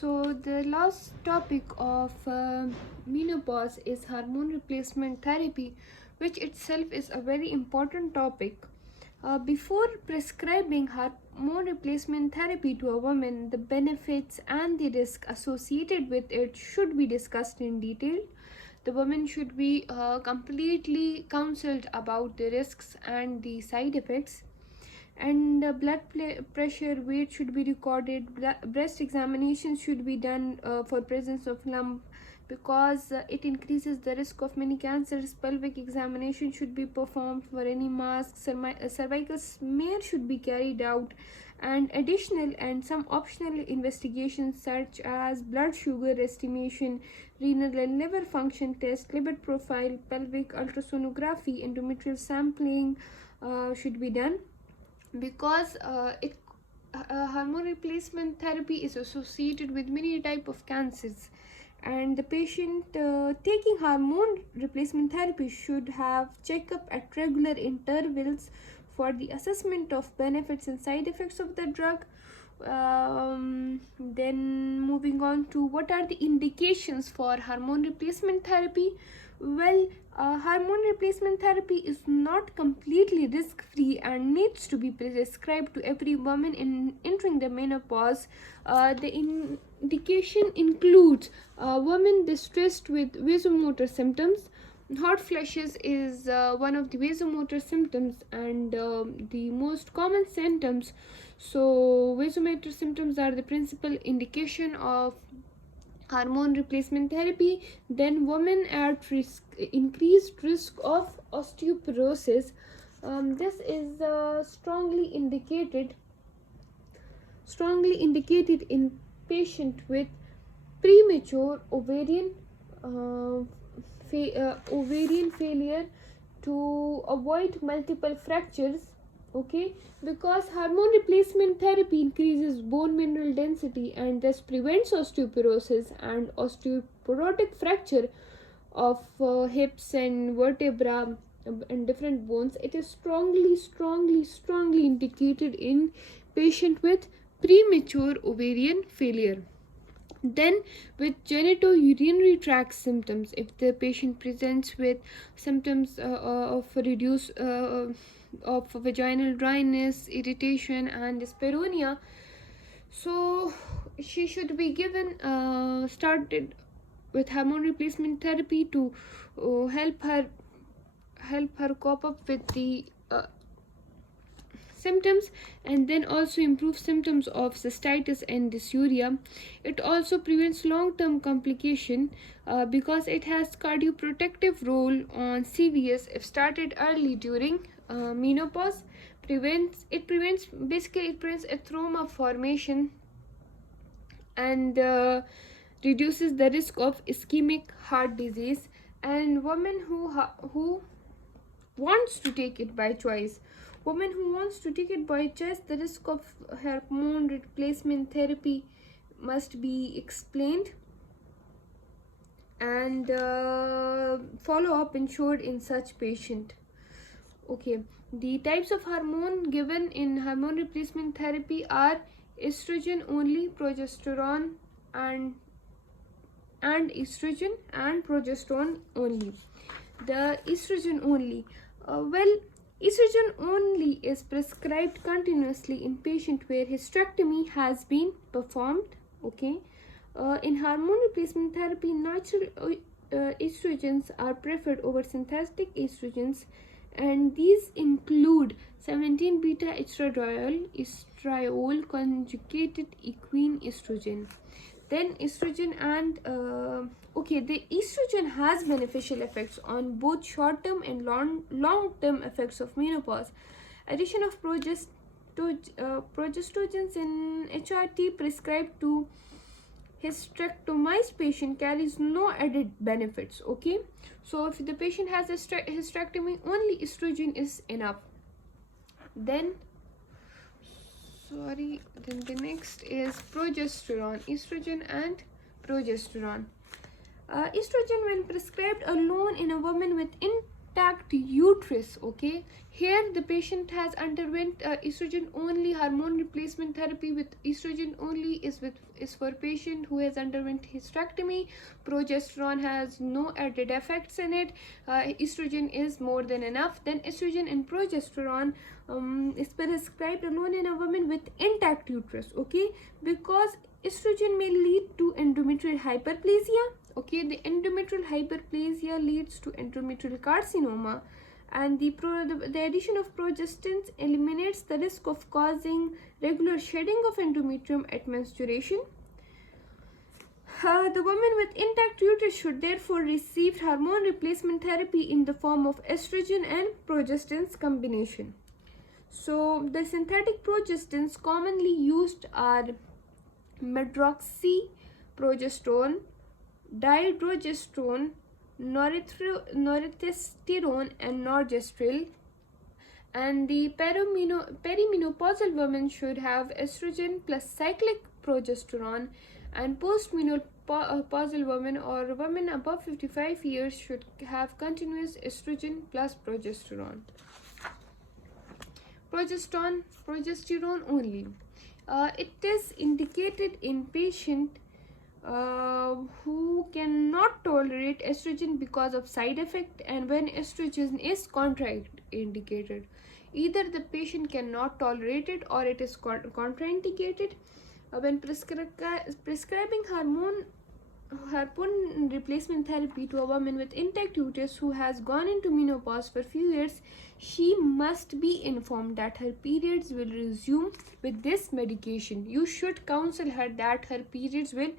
So the last topic of menopause is hormone replacement therapy, which itself is a very important topic. Before prescribing hormone replacement therapy to a woman, the benefits and the risk associated with it should be discussed in detail. The woman should be completely counseled about the risks and the side effects, and pressure, weight should be recorded. Breast examination should be done for presence of lump, because it increases the risk of many cancers. Pelvic examination should be performed for any mass. Cervical smear should be carried out, and additional and some optional investigations such as blood sugar estimation, renal and liver function test, lipid profile, pelvic ultrasonography, endometrial sampling should be done, because hormone replacement therapy is associated with many type of cancers, and the patient taking hormone replacement therapy should have checkup at regular intervals for the assessment of benefits and side effects of the drug. Then moving on to what are the indications for hormone replacement therapy. Well, hormone replacement therapy is not completely risk-free and needs to be prescribed to every woman in entering the menopause. The indication includes women distressed with vasomotor symptoms. Hot flashes is one of the vasomotor symptoms and the most common symptoms. So vasomotor symptoms are the principal indication of hormone replacement therapy. Then women at increased risk of osteoporosis. This is strongly indicated in patient with premature ovarian failure, to avoid multiple fractures. Okay, because hormone replacement therapy increases bone mineral density and thus prevents osteoporosis and osteoporotic fracture of hips and vertebra and different bones. It is strongly indicated in patient with premature ovarian failure. Then with genitourinary tract symptoms, if the patient presents with symptoms of vaginal dryness, irritation and dyspareunia, so she should be given started with hormone replacement therapy to help her cope up with the symptoms, and then also improve symptoms of cystitis and dysuria. It also prevents long-term complication because it has cardioprotective role on CVS if started early during menopause. It prevents atheroma formation, and reduces the risk of ischemic heart disease. And women who wants to take it by choice. The risk of hormone replacement therapy must be explained, and follow up ensured in such patient. Okay, the types of hormone given in hormone replacement therapy are estrogen only, progesterone and estrogen and progesterone only. The estrogen only, estrogen only is prescribed continuously in patient where hysterectomy has been performed. Okay, in hormone replacement therapy, natural estrogens are preferred over synthetic estrogens, and these include 17 beta estriol conjugated equine estrogen. Then estrogen and the estrogen has beneficial effects on both short-term and long-term effects of menopause. Addition of progestogens in HRT prescribed to hysterectomized patient carries no added benefits. Okay, so if the patient has a hysterectomy, only estrogen is enough. Then the next is progesterone, estrogen and progesterone. Estrogen, when prescribed alone in a woman with intact uterus. Okay, here the patient has underwent estrogen only hormone replacement therapy with estrogen only is for patient who has underwent hysterectomy. Progesterone has no added effects in it. Estrogen is more than enough. Then estrogen and progesterone is prescribed alone in a woman with intact uterus. Okay, because estrogen may lead to endometrial hyperplasia. Okay, the endometrial hyperplasia leads to endometrial carcinoma, and the addition of progestins eliminates the risk of causing regular shedding of endometrium at menstruation. The woman with intact uterus should therefore receive hormone replacement therapy in the form of estrogen and progestins combination. So the synthetic progestins commonly used are medroxyprogesterone, dydrogesterone, norethindrone, and norgestrel. And the perimenopausal women should have estrogen plus cyclic progesterone, and postmenopausal women or women above 55 years should have continuous estrogen plus progesterone. Progesterone only. It is indicated in patient who cannot tolerate estrogen because of side effect, and when estrogen is contraindicated. Either the patient cannot tolerate it or it is contraindicated. When prescribing hormone replacement therapy to a woman with intact uterus who has gone into menopause for few years, she must be informed that her periods will resume with this medication. You should counsel her that her periods will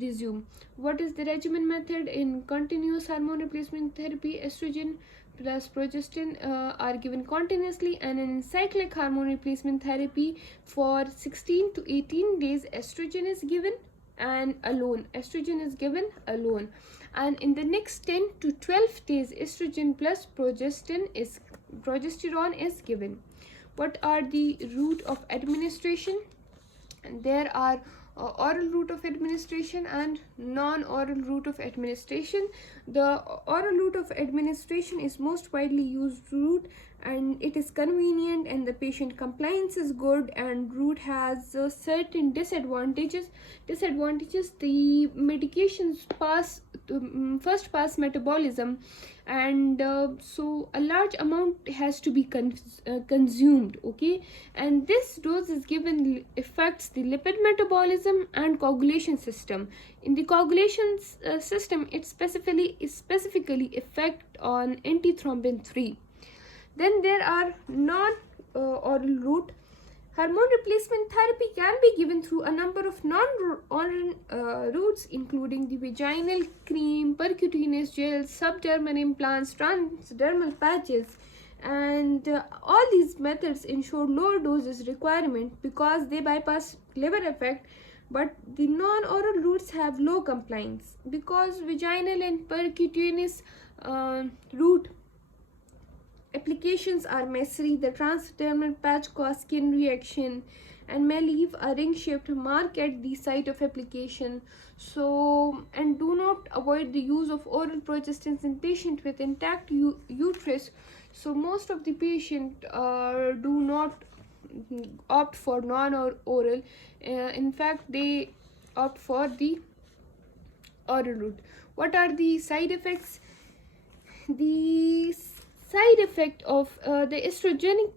resume. What is the regimen method? In continuous hormone replacement therapy, estrogen plus progestin are given continuously, and in cyclic hormone replacement therapy for 16 to 18 days estrogen is given and alone. And in the next 10 to 12 days estrogen plus progesterone is given. What are the route of administration? There are oral route of administration and non-oral route of administration. The oral route of administration is most widely used route, and it is convenient and the patient compliance is good, and route has certain disadvantages. The medications first pass metabolism, and so a large amount has to be consumed. Okay, and this dose is given affects the lipid metabolism and coagulation system. In the coagulation system, it specifically affect on antithrombin 3. Then there are non-oral route. Hormone replacement therapy can be given through a number of non-oral routes, including the vaginal cream, percutaneous gels, subdermal implants, transdermal patches, and all these methods ensure lower doses requirement because they bypass liver effect. But the non-oral routes have low compliance because vaginal and percutaneous route applications are messy. The transdermal patch cause skin reaction and may leave a ring-shaped mark at the site of application. So, and do not avoid the use of oral progestins in patient with intact uterus. So most of the patient do not opt for non-oral. In fact, they opt for the oral route. What are the side effects? The side effect of the estrogen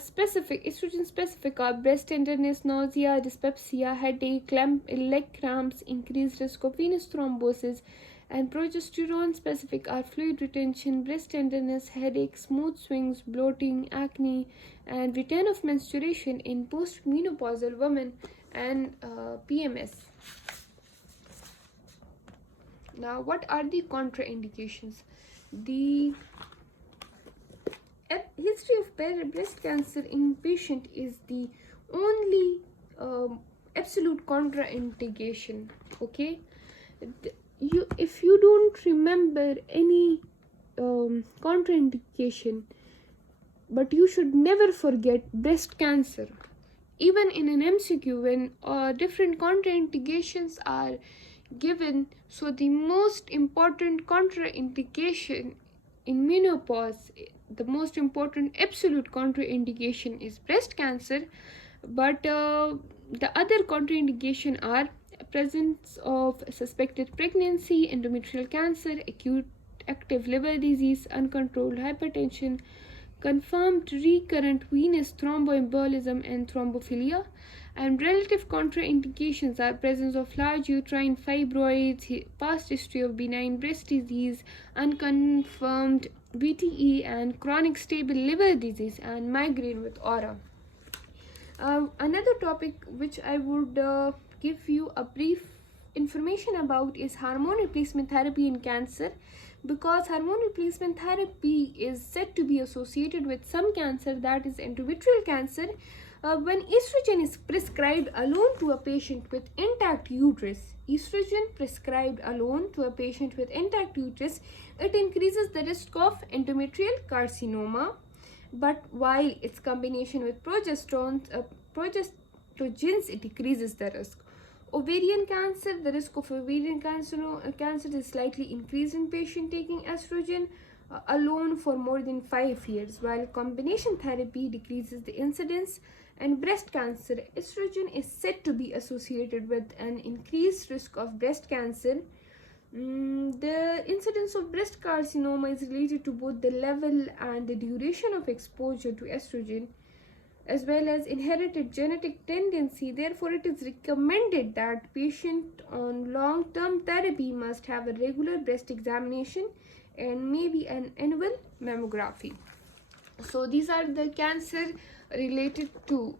specific are breast tenderness, nausea, dyspepsia, headache, leg cramps, increased risk of venous thrombosis, and progesterone specific are fluid retention, breast tenderness, headache, mood swings, bloating, acne, and return of menstruation in postmenopausal women, and PMS. Now, what are the contraindications? The history of breast cancer in patient is the only absolute contraindication. Okay, if you don't remember any contraindication, but you should never forget breast cancer. Even in an MCQ, when different contraindications are given, so the most important contraindication in menopause, the most important absolute contraindication is breast cancer, but the other contraindication are presence of suspected pregnancy, endometrial cancer, acute active liver disease, uncontrolled hypertension, confirmed recurrent venous thromboembolism and thrombophilia. And relative contraindications are presence of large uterine fibroids, past history of benign breast disease, unconfirmed VTE, and chronic stable liver disease, and migraine with aura. Another topic which I would give you a brief information about is hormone replacement therapy in cancer, because hormone replacement therapy is said to be associated with some cancer, that is endometrial cancer. When estrogen is prescribed alone to a patient with intact uterus, estrogen prescribed alone to a patient with intact uterus, it increases the risk of endometrial carcinoma. But while its combination with progesቶgens, it decreases the risk. Ovarian cancer, the risk of ovarian cancer is slightly increased in patient taking estrogen alone for more than 5 years, while combination therapy decreases the incidence. And breast cancer, estrogen is said to be associated with an increased risk of breast cancer. The incidence of breast carcinoma is related to both the level and the duration of exposure to estrogen, as well as inherited genetic tendency. Therefore, it is recommended that patient on long-term therapy must have a regular breast examination and maybe an annual mammography. So these are the cancer related to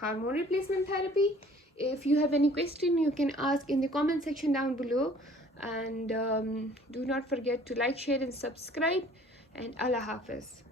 hormone replacement therapy. If you have any question, you can ask in the comment section down below. And do not forget to like, share and subscribe. And Allah Hafiz.